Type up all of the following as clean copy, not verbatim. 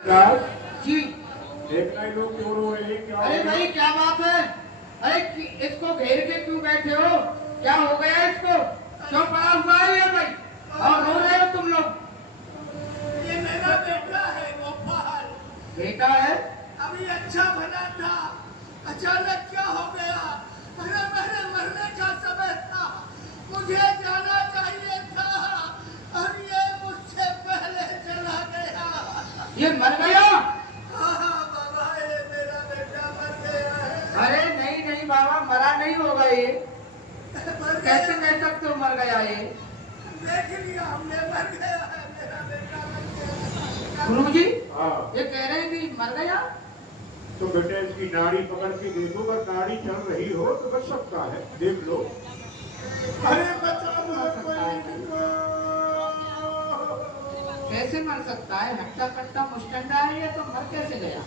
जी देखना ही लोग क्यों रो रहे हैं, क्या अरे भाई क्या बात है? अरे इसको घेर के क्यों बैठे हो? क्या हो गया इसको? क्यों पड़ा हुआ है ये भाई और रो रहे हो तुम लोग? ये मेरा बेटा है गोपाल। बेटा है? अभी अच्छा भला था, अचानक क्या हो गया? अरे मेरे मरने का समय था, मुझे जाना चाहिए था और ये मुझसे पहले चला गया। ये मर गया? हाँ बाबा, ये मेरा बेटा मर गया है। अरे नहीं नहीं बाबा, मरा नहीं होगा ये। मर कैसे गया। कह सकते हो मर गया ये? देख लिया हमने, मर गया है मेरा बेटा, मर गया। गुरुजी हाँ ये कह रहे हैं कि मर गया। तो बेटे इसकी नाड़ी पकड़ के देखो, अगर नाड़ी चल रही हो तो बच सकता है, देख लो। अरे बचा लो कोई। कैसे मर सकता है? हट्टा कट्टा मुस्टंडा है ये, तो मर कैसे गया?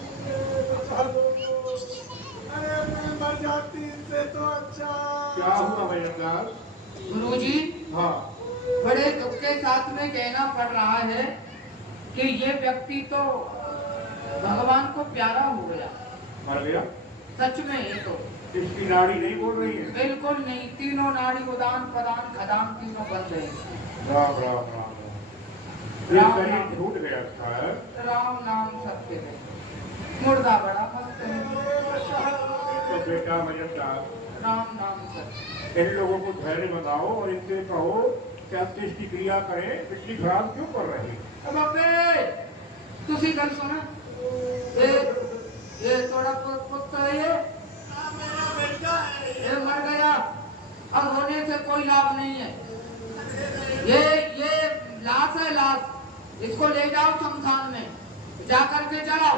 अरे मैं मर जाती इससे तो अच्छा। क्या हुआ भैया? गुरुजी हाँ बड़े दुख के साथ में कहना पड़ रहा है कि ये व्यक्ति तो भगवान को प्यारा हो गया। मर गया? सच में ये तो इसकी नाड़ी नहीं बोल रही है? बिल्कुल नहीं, तीनों नाड़ी उदान प्रदान खदान तीनों बंद है। राम राम राम राम। राम शरीर राम। छूट गया था। राम नाम सत्य है, मुर्दा बड़ा मस्त है। तो बेटा भैया, राम नाम सत्य। इन लोगों को धैर्य बनाओ और इनसे कहो कि अंत्येष्टि की क्रिया करें, इतनी खराब क्यों कर रहे हैं? अब अबे तुसी गल सुना, ये थोड़ा पुत्र है ये, हाँ, मेरा बेटा है ये मर गया। अब रोने से कोई लाभ नहीं है। ये लाश है, लाश। इसको ले जाओ शमशान में, जाकर के जलाओ।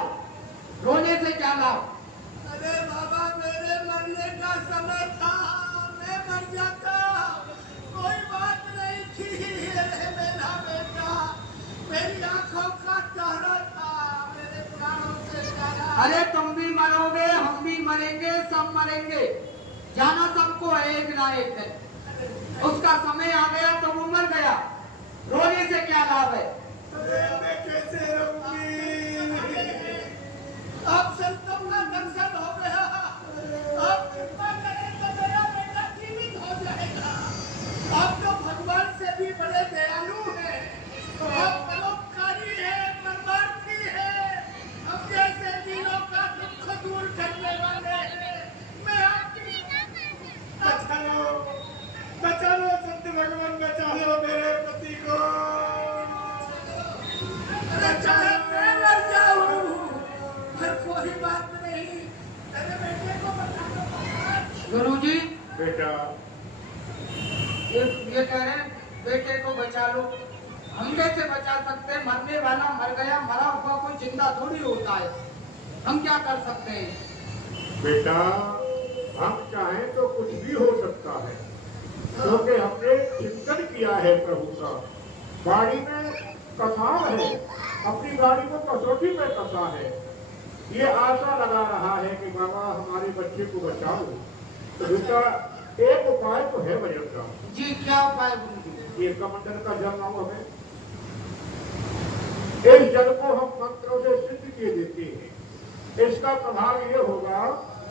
रोने से क्या लाभ? अरे बाबा, मेरे मरने का समय था, मैं मर जाता, कोई बात नहीं थी। अरे मेरा बेटा मेरी आंखों का तारा था, मेरे प्राणों से प्यारा। अरे तुम भी मरोगे, हम भी मरेंगे, सब मरेंगे। जाना सबको है एक ना एक दिन। उसका समय आ गया तो वो मर गया, रोने से क्या लाभ है? अरे मैं कैसे रहूंगी? अब संतों का दर्शन हो गया, अब कृपा करें तो मेरा बेटा जीवित हो जाएगा। अब तो भगवान से भी बड़े दयालु हैं, अब परोपकारी है, परमार्थी है, अब जैसे दिलों का दुख दूर करने वाले हैं। मैं आपकी बचा लो संत भगवान, बचा लो मेरे पति को। अरे चाहे मैं मर जाऊं, पर कोई बात नहीं, तेरे बेटे को बचा लो। गुरुजी बेटा ये कह रहे हैं बेटे को बचा लो। हम कैसे बचा सकते हैं? मरने वाला मर गया, मरा हुआ कोई जिंदा थोड़ी होता है। हम क्या कर सकते हैं? बेटा, हम चाहें तो कुछ भी हो सकता है, क्योंकि हमने चिंतन किया है प्रभु का। गाड़ी में कसा है, अपनी गाड़ी को कसौटी में कसा है। ये आशा लगा रहा है कि बाबा हमारे बच्चे को बचाओ। तो बेटा एक उपाय तो है भजन का। जी क्या उपाय गुरुजी? ये कमंडल का जल नाम हमें, इस जल को हम मंत्रों से सिद्ध किए देते हैं। इसका प्रभाव ये होगा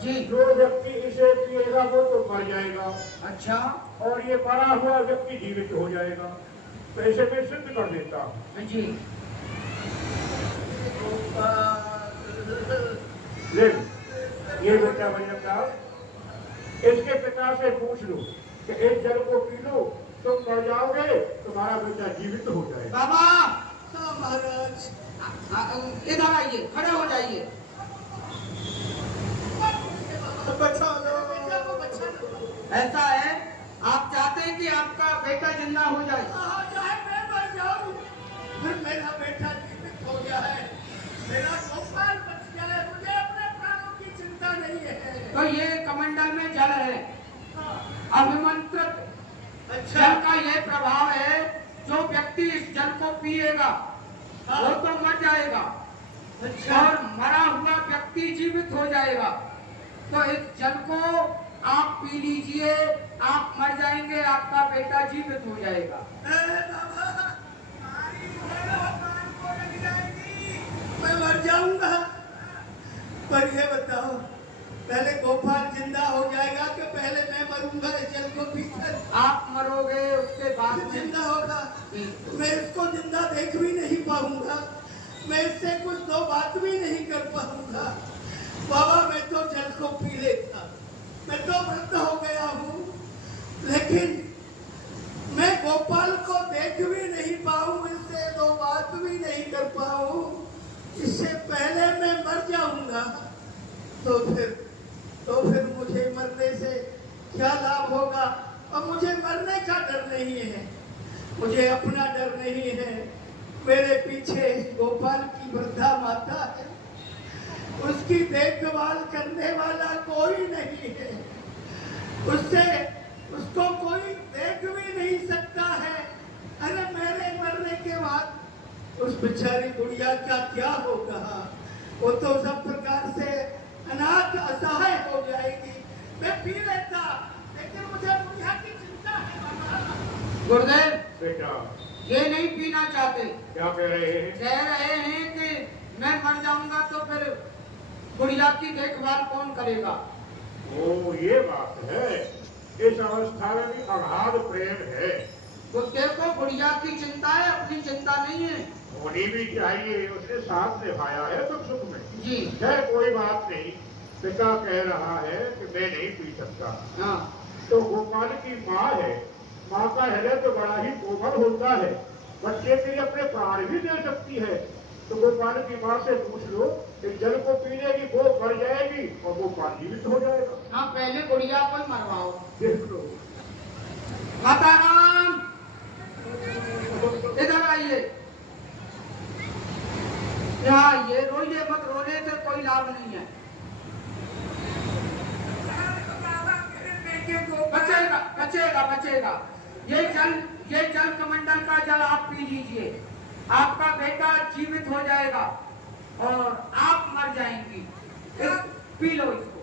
जी जो व्यक्ति इसे पिएगा वो तो मर जाएगा, अच्छा और ये मरा हुआ व्यक्ति जीवित हो जाएगा। तो इसे मैं सिद्ध कर देता हूँ। जी ये बेटा भैया का, इसके पिता से पूछ लो कि इस जल को पी लो, तुम मर जाओगे, तुम्हारा बेटा जीवित हो जाएगा। बाबा हाँ महाराज, इधर आइए, खड़े हो जाइए। बचा लो बेटा को, बचा लो। ऐसा है, आप चाहते हैं कि आपका बेटा जिंदा हो जाए? हाँ, चाहे मैं मर जाऊं, फिर मेरा बेटा जीवित हो जाए, मेरा गोपाल बच जाए, मुझे अपने प्राणों की चिंता नहीं है। तो ये कमंडल में जल है, अभिमंत्रित अच्छा, जल का ये प्रभाव है, जो व्यक्ति इस जल को पिएगा वो तो मर जाएगा, अच्छा। और मरा हुआ व्यक्ति जीवित हो जाएगा। तो इस जल को आप पी लीजिए, आप मर जाएंगे, आपका बेटा जीवित हो जाएगा। बाबा, हमारी भगवान को लग जाएगी, मैं मर जाऊंगा। पर ये बताओ, पहले गोपाल जिंदा हो जाएगा कि पहले मैं मरूंगा इस जल को पीकर? आप मरोगे उसके बाद में जिंदा होगा, मैं इसको जिंदा देख भी नहीं पाऊंगा, मैं इससे कुछ दो बात भी नहीं कर पाऊंगा। बाबा मैं तो जल को पी लेता, मैं तो वृद्ध हो गया हूँ, लेकिन मैं गोपाल को देख भी नहीं पाऊं, इससे दो बात भी नहीं कर पाऊं, इससे पहले मैं मर जाऊंगा। तो फिर मुझे मरने से क्या लाभ होगा? और मुझे मरने का डर नहीं है, मुझे अपना डर नहीं है। मेरे पीछे गोपाल की वृद्धा माता है, उसकी देखभाल करने वाला कोई नहीं है, उसको कोई देख भी नहीं सकता है। अरे मेरे मरने के बाद उस बेचारी गुड़िया का क्या होगा? वो तो सब प्रकार से अनाथ असहाय हो जाएगी। मैं पी लेता, लेकिन मुझे गुड़िया की चिंता है बाबा। गुरुदेव बेटा ये नहीं पीना चाहते, क्या कह रहे हैं? कह रहे हैं कि मैं मर जाऊंगा तो फिर गुड़िया की देखभाल कौन करेगा? ओ ये बात है, इस अवस्था में भी अगाध प्रेम है। गुरुदेव को गुड़िया की चिंता है, अपनी चिंता नहीं है। होनी भी चाहिए, उसने साथ निभाया है दुख सुख में। जी है कोई बात नहीं। पिता कह रहा है कि मैं नहीं पी सकता, हाँ, तो गोपाल की माँ है, माँ का हृदय तो बड़ा ही कोमल होता है, बच्चे के लिए अपने प्राण भी दे सकती है। तो गोपाल की माँ से पूछ लो कि जल को पी लेगी वो मर जाएगी और गोपाल जीवित हो जाएगा। हाँ पहले गुड़िया को ही मरवाओ। देख लो। माता राम इधर आइए, यहाँ ये रोइए मत, रोने से कोई लाभ नहीं है। बचेगा बचेगा बचेगा। ये जल कमंडल का जल आप पी लीजिए, आपका बेटा जीवित हो जाएगा और आप मर जाएंगी। पी लो इसको।